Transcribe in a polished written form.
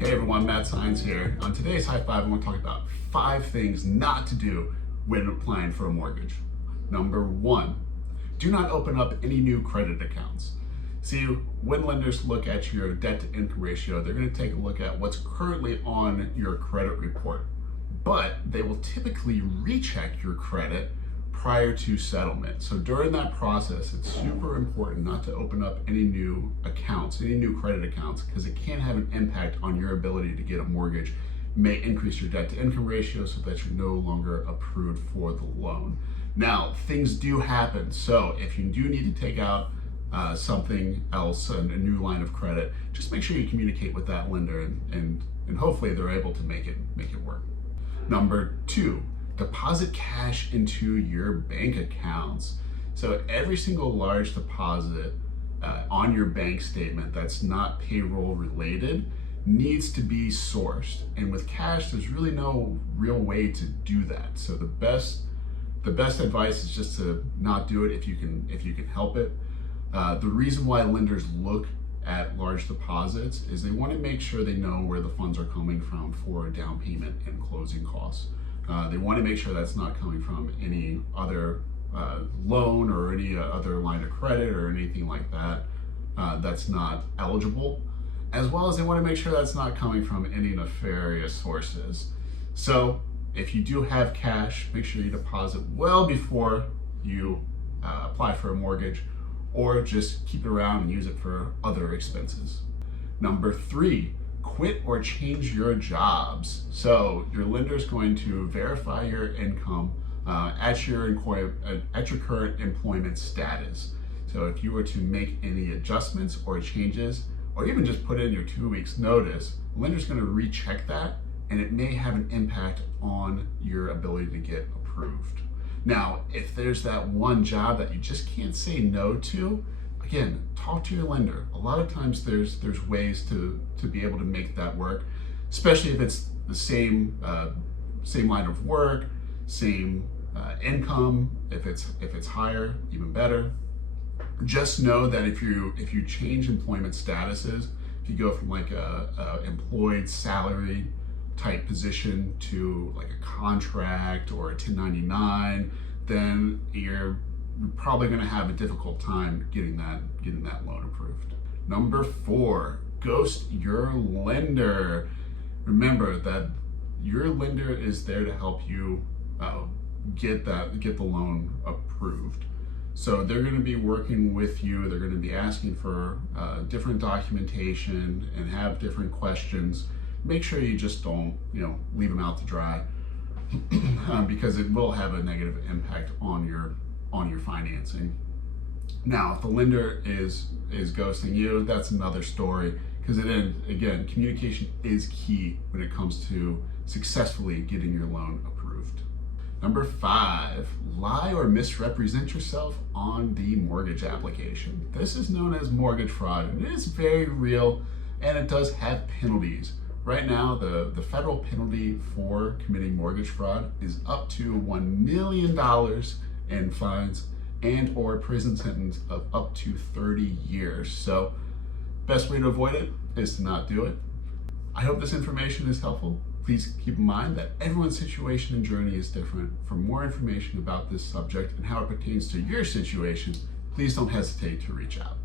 Hey everyone, Matt Science here. On today's High Five, I want to talk about 5 things not to do when applying for a mortgage. Number 1, do not open up any new credit accounts. See, when lenders look at your debt to income ratio, they're going to take a look at what's currently on your credit report. But they will typically recheck your credit prior to settlement. So during that process, it's super important not to open up any new accounts, any new credit accounts, because it can have an impact on your ability to get a mortgage. It may increase your debt to income ratio so that you're no longer approved for the loan. Now, things do happen. So if you do need to take out something else, a new line of credit, just make sure you communicate with that lender and hopefully they're able to make it work. Number 2, deposit cash into your bank accounts. So every single large deposit on your bank statement that's not payroll related needs to be sourced. And with cash, there's really no real way to do that. So the best advice is just to not do it if you can help it. The reason why lenders look at large deposits is they want to make sure they know where the funds are coming from for down payment and closing costs. They want to make sure that's not coming from any other loan or any other line of credit or anything like that that's not eligible, as well as they want to make sure that's not coming from any nefarious sources. So if you do have cash, make sure you deposit well before you apply for a mortgage, or just keep it around and use it for other expenses. Number 3, quit or change your jobs. So your lender is going to verify your income at your current employment status. So if you were to make any adjustments or changes, or even just put in your 2 weeks notice, the lender's going to recheck that, and it may have an impact on your ability to get approved. Now, if there's that one job that you just can't say no to, again, talk to your lender. A lot of times there's ways to be able to make that work, especially if it's the same line of work, same income. If it's higher, even better. Just know that if you change employment statuses, if you go from like a employed salary type position to like a contract or a 1099, then you're probably going to have a difficult time getting that loan approved. Number 4, ghost your lender. Remember that your lender is there to help you get the loan approved. So they're going to be working with you. They're going to be asking for different documentation and have different questions. Make sure you just don't leave them out to dry because it will have a negative impact on your financing. Now, if the lender is ghosting you, that's another story, because again, communication is key when it comes to successfully getting your loan approved. Number 5, lie or misrepresent yourself on the mortgage application. This is known as mortgage fraud, and it is very real, and it does have penalties. Right now, the federal penalty for committing mortgage fraud is up to $1 million in fines and or prison sentence of up to 30 years. So best way to avoid it is to not do it. I hope this information is helpful. Please keep in mind that everyone's situation and journey is different. For more information about this subject and how it pertains to your situation, please don't hesitate to reach out.